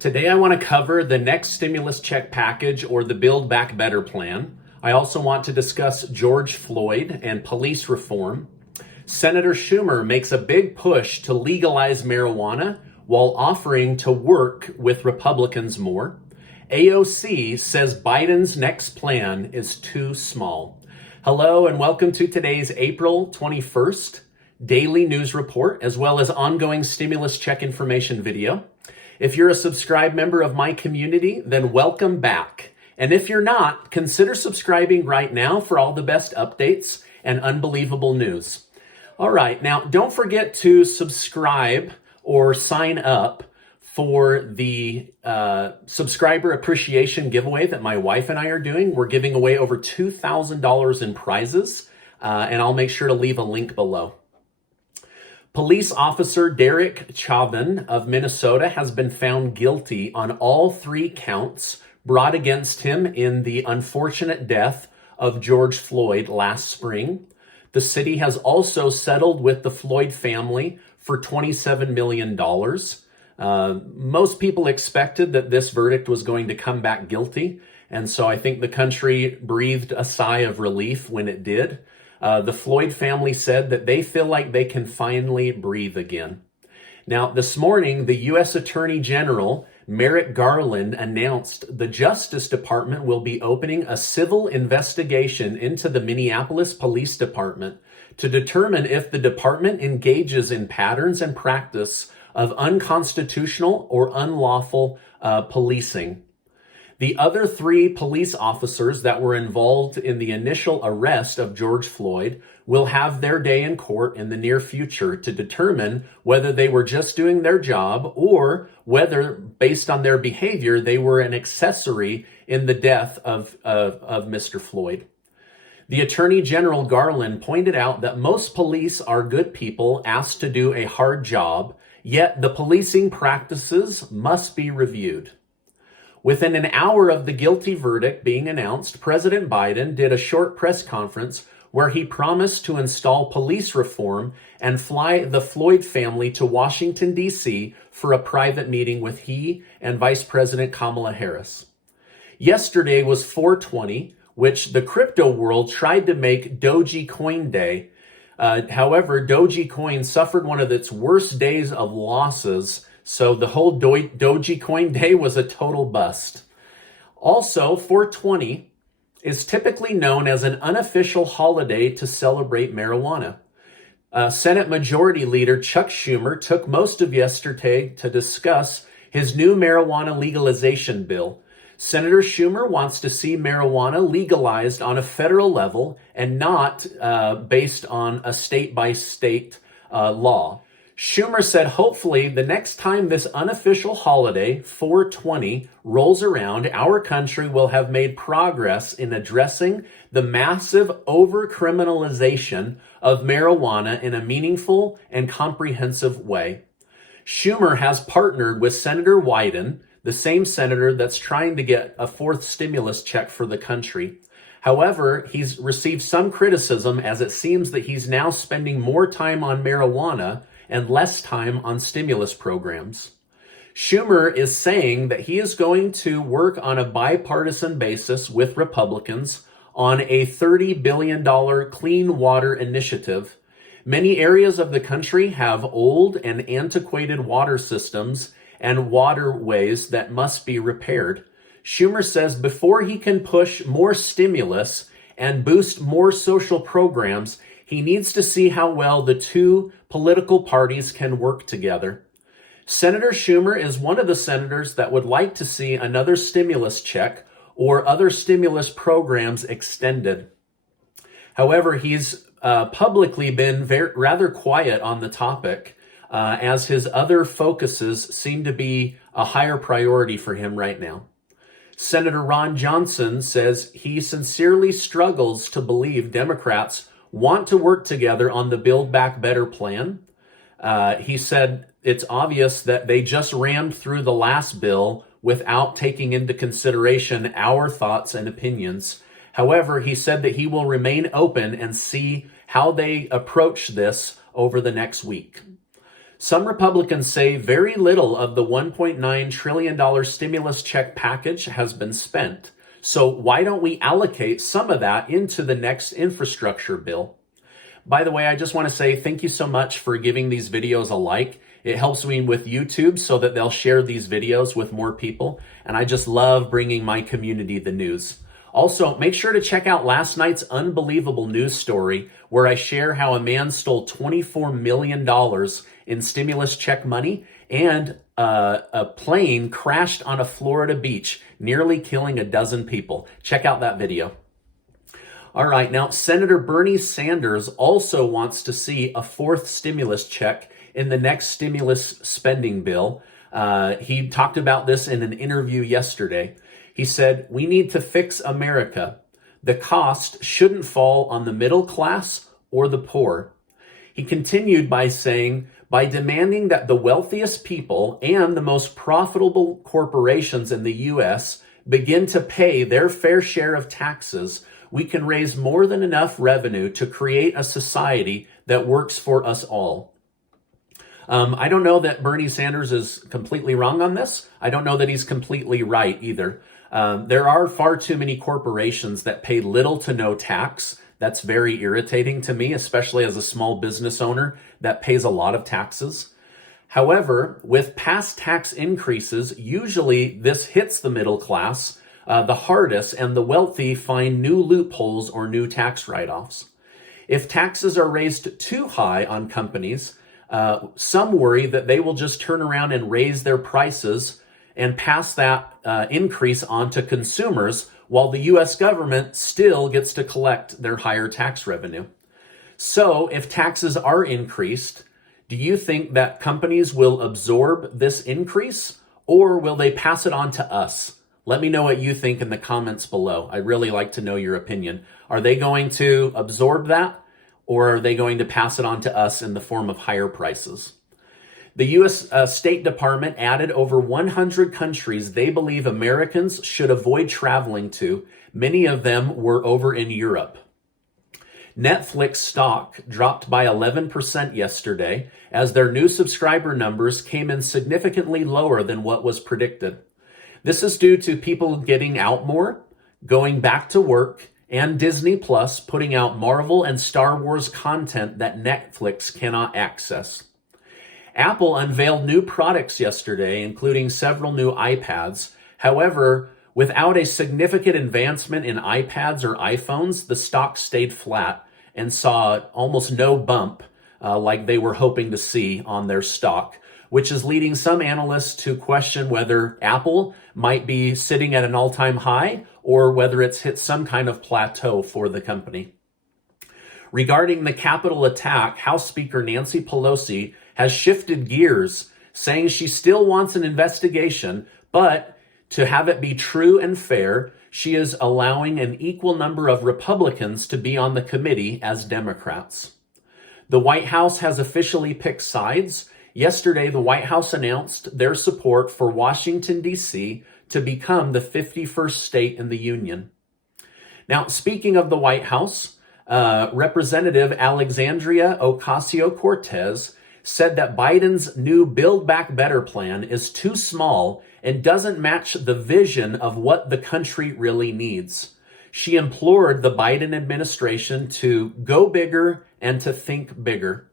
Today I want to cover the next stimulus check package or the Build Back Better plan. I also want to discuss George Floyd and police reform. Senator Schumer makes a big push to legalize marijuana while offering to work with Republicans more. AOC says Biden's next plan is too small. Hello and welcome to today's April 21st daily news report, as well as ongoing stimulus check information video. If you're a subscribed member of my community, then welcome back. And if you're not, consider subscribing right now for all the best updates and unbelievable news. All right, now don't forget to subscribe or sign up for the subscriber appreciation giveaway that my wife and I are doing. We're giving away over $2,000 in prizes, and I'll make sure to leave a link below. Police officer Derek Chauvin of Minnesota has been found guilty on all 3 counts brought against him in the unfortunate death of George Floyd last spring. The city has also settled with the Floyd family for $27 million. Most people expected that this verdict was going to come back guilty, and so I think the country breathed a sigh of relief when it did. The Floyd family said that they feel like they can finally breathe again. Now, this morning, the U.S. Attorney General, Merrick Garland, announced the Justice Department will be opening a civil investigation into the Minneapolis Police Department to determine if the department engages in patterns and practice of unconstitutional or unlawful policing. The other 3 police officers that were involved in the initial arrest of George Floyd will have their day in court in the near future to determine whether they were just doing their job or whether, based on their behavior, they were an accessory in the death of Mr. Floyd. The Attorney General Garland pointed out that most police are good people asked to do a hard job, yet the policing practices must be reviewed. Within an hour of the guilty verdict being announced, President Biden did a short press conference where he promised to install police reform and fly the Floyd family to Washington, D.C. for a private meeting with he and Vice President Kamala Harris. Yesterday was 4/20, which the crypto world tried to make Dogecoin Day. However, Dogecoin suffered one of its worst days of losses, so the whole Dogecoin Day was a total bust. Also, 4/20 is typically known as an unofficial holiday to celebrate marijuana. Senate Majority Leader Chuck Schumer took most of yesterday to discuss his new marijuana legalization bill. Senator Schumer wants to see marijuana legalized on a federal level and not based on a state-by-state law. Schumer said hopefully the next time this unofficial holiday, 4/20, rolls around, our country will have made progress in addressing the massive over-criminalization of marijuana in a meaningful and comprehensive way. Schumer has partnered with Senator Wyden, the same senator that's trying to get a 4th stimulus check for the country. However, he's received some criticism as it seems that he's now spending more time on marijuana and less time on stimulus programs. Schumer is saying that he is going to work on a bipartisan basis with Republicans on a $30 billion clean water initiative. Many areas of the country have old and antiquated water systems and waterways that must be repaired. Schumer says before he can push more stimulus and boost more social programs, he needs to see how well the 2 political parties can work together. Senator Schumer is one of the senators that would like to see another stimulus check or other stimulus programs extended. However, he's publicly been rather quiet on the topic, as his other focuses seem to be a higher priority for him right now. Senator Ron Johnson says he sincerely struggles to believe Democrats want to work together on the Build Back Better plan. He said it's obvious that they just rammed through the last bill without taking into consideration our thoughts and opinions. However, he said that he will remain open and see how they approach this over the next week. Some Republicans say very little of the $1.9 trillion stimulus check package has been spent. So why don't we allocate some of that into the next infrastructure bill? By the way, I just want to say thank you so much for giving these videos a like. It helps me with YouTube so that they'll share these videos with more people. And I just love bringing my community the news. Also, make sure to check out last night's unbelievable news story where I share how a man stole $24 million in stimulus check money and a plane crashed on a Florida beach, nearly killing a dozen people. Check out that video. All right, now Senator Bernie Sanders also wants to see a fourth stimulus check in the next stimulus spending bill. He talked about this in an interview yesterday. He said, "We need to fix America. The cost shouldn't fall on the middle class or the poor." He continued by saying, "By demanding that the wealthiest people and the most profitable corporations in the U.S. begin to pay their fair share of taxes, we can raise more than enough revenue to create a society that works for us all." I don't know that Bernie Sanders is completely wrong on this. I don't know that he's completely right either. There are far too many corporations that pay little to no tax. That's very irritating to me, especially as a small business owner that pays a lot of taxes. However, with past tax increases, usually this hits the middle class the hardest, and the wealthy find new loopholes or new tax write-offs. If taxes are raised too high on companies, some worry that they will just turn around and raise their prices and pass that increase on to consumers while the U.S. government still gets to collect their higher tax revenue. So if taxes are increased, do you think that companies will absorb this increase, or will they pass it on to us? Let me know what you think in the comments below. I'd really like to know your opinion. Are they going to absorb that, or are they going to pass it on to us in the form of higher prices? The U.S. State Department added over 100 countries they believe Americans should avoid traveling to. Many of them were over in Europe. Netflix stock dropped by 11% yesterday as their new subscriber numbers came in significantly lower than what was predicted. This is due to people getting out more, going back to work, and Disney Plus putting out Marvel and Star Wars content that Netflix cannot access. Apple unveiled new products yesterday, including several new iPads. However, without a significant advancement in iPads or iPhones, the stock stayed flat and saw almost no bump like they were hoping to see on their stock, which is leading some analysts to question whether Apple might be sitting at an all-time high or whether it's hit some kind of plateau for the company. Regarding the Capitol attack, House Speaker Nancy Pelosi has shifted gears, saying she still wants an investigation, but to have it be true and fair, she is allowing an equal number of Republicans to be on the committee as Democrats. The White House has officially picked sides. Yesterday, the White House announced their support for Washington, D.C. to become the 51st state in the Union. Now, speaking of the White House, Representative Alexandria Ocasio-Cortez said that Biden's new Build Back Better plan is too small and doesn't match the vision of what the country really needs. She implored the Biden administration to go bigger and to think bigger.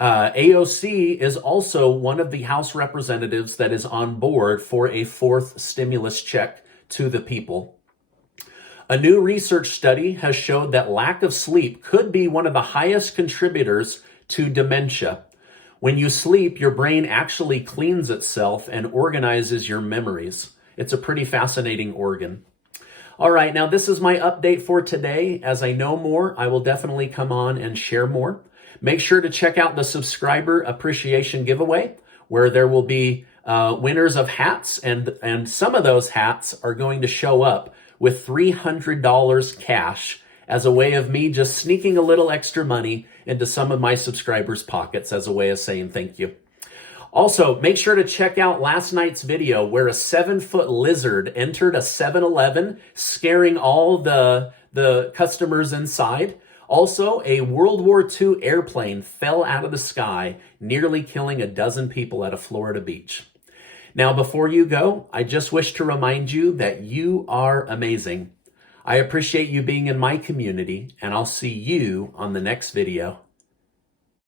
AOC is also one of the House representatives that is on board for a fourth stimulus check to the people. A new research study has showed that lack of sleep could be one of the highest contributors to dementia. When you sleep, your brain actually cleans itself and organizes your memories. It's a pretty fascinating organ. All right, now this is my update for today. As I know more, I will definitely come on and share more. Make sure to check out the subscriber appreciation giveaway, where there will be winners of hats, and some of those hats are going to show up with $300 cash as a way of me just sneaking a little extra money into some of my subscribers' pockets as a way of saying thank you. Also, make sure to check out last night's video where a 7-foot lizard entered a 7-Eleven, scaring all the customers inside. Also, a World War II airplane fell out of the sky, nearly killing a dozen people at a Florida beach. Now, before you go, I just wish to remind you that you are amazing. I appreciate you being in my community, and I'll see you on the next video.